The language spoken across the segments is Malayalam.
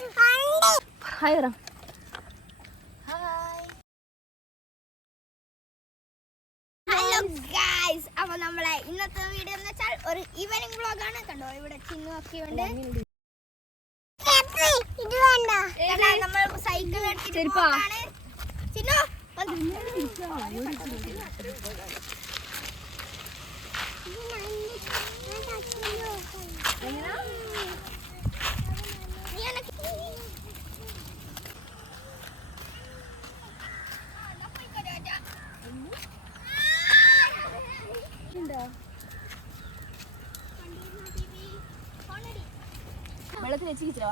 ഹായ് പറ ഗായ്സ് അപ്പൊ നമ്മളെ ഇന്നത്തെ വീഡിയോ എന്ന് വെച്ചാൽ ഒരു ഈവനിങ് വ്ളോഗ് ആണ്. കണ്ടോ? ഇവിടെ ചിന്നു ഒക്കെ ഉണ്ട്. നമ്മൾ സൈക്കിൾ എടുത്തിട്ട്. ചിന്നു വെള്ളത്തിൽ വെച്ചിരിച്ചോ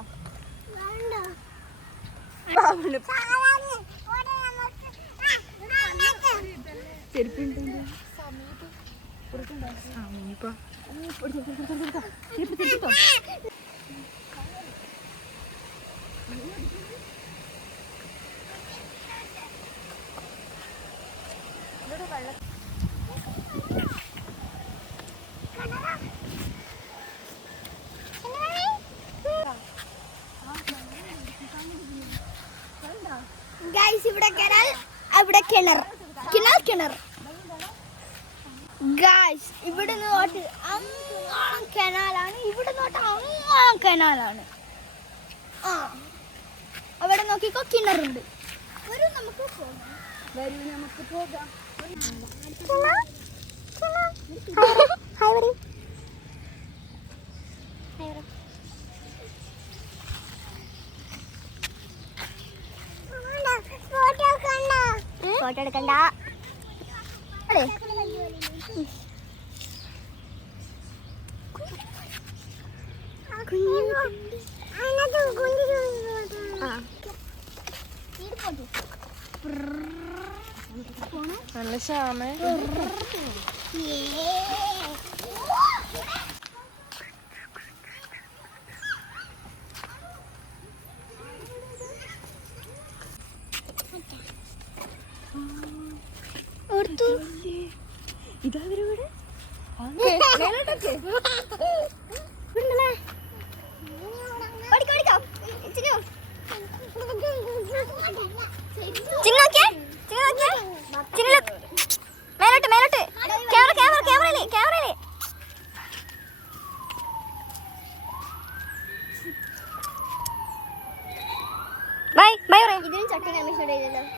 ചെരുപ്പ് ഗൈസ് ഇവിടെ കിണർ അവിടെ കിണർ. കിണർ കിണർ. ഗൈസ് ഇവിടെ നോട്ട് അങ്ങോളം കനാലാണ് ഇവിടെ നോട്ട് അങ്ങോളം കനാലാണ് ആ അവിടെ നോക്കിക്കോ കിണറുണ്ട്. വരൂ നമുക്ക് പോകാം. വരൂ നമുക്ക് പോകാം. ഫോട്ടോ എടുക്കണ്ട. അതെ. നല്ല ശ്യാമ ഇതാ വീട്. മേലോട്ടൊക്കെ. മേലോട്ട് മേലോട്ട്. ക്യാമറ ക്യാമറ ക്യാമറയിലേ ക്യാമറയിലേ ബൈ ബൈ ഇതിനും ചട്ടി കമ്മീഷൻ ഇല്ലല്ലോ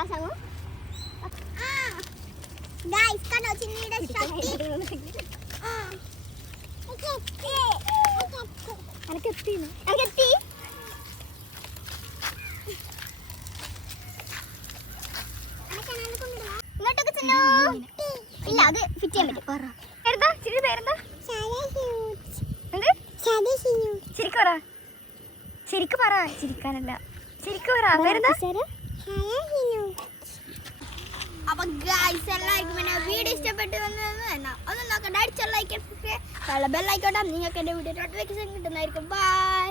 കണ്ടോ? ചിന്നിയുടെ ശക്തി എനക്കെത്തി എനക്കെത്തി ഇങ്ങോട്ടൊക്കെ ചെല്ലോ ഇല്ല അത് ഫിറ്റ് ചെയ്യാൻ പറ്റും. പേരെന്താ? ചിരി പേരെന്താ ശരിക്കും പറ. ശരിക്കും പറ. ചിരിക്കാനല്ല. ശരിക്കും പറ. പേരെന്താ? അപ്പൊ ഗൈസ് എല്ലാവർക്കും പിന്നെ വീഡിയോ ഇഷ്ടപ്പെട്ടു വന്നതെന്ന് തന്നെ ഒന്ന് നോക്കണ്ട അടിച്ച ലൈക്ക് ബെല്ലൈക്കോട്ടെ നിങ്ങൾക്ക് എന്റെ വീഡിയോ നോട്ടിഫിക്കേഷൻ കിട്ടുന്നതായിരിക്കും. ബൈ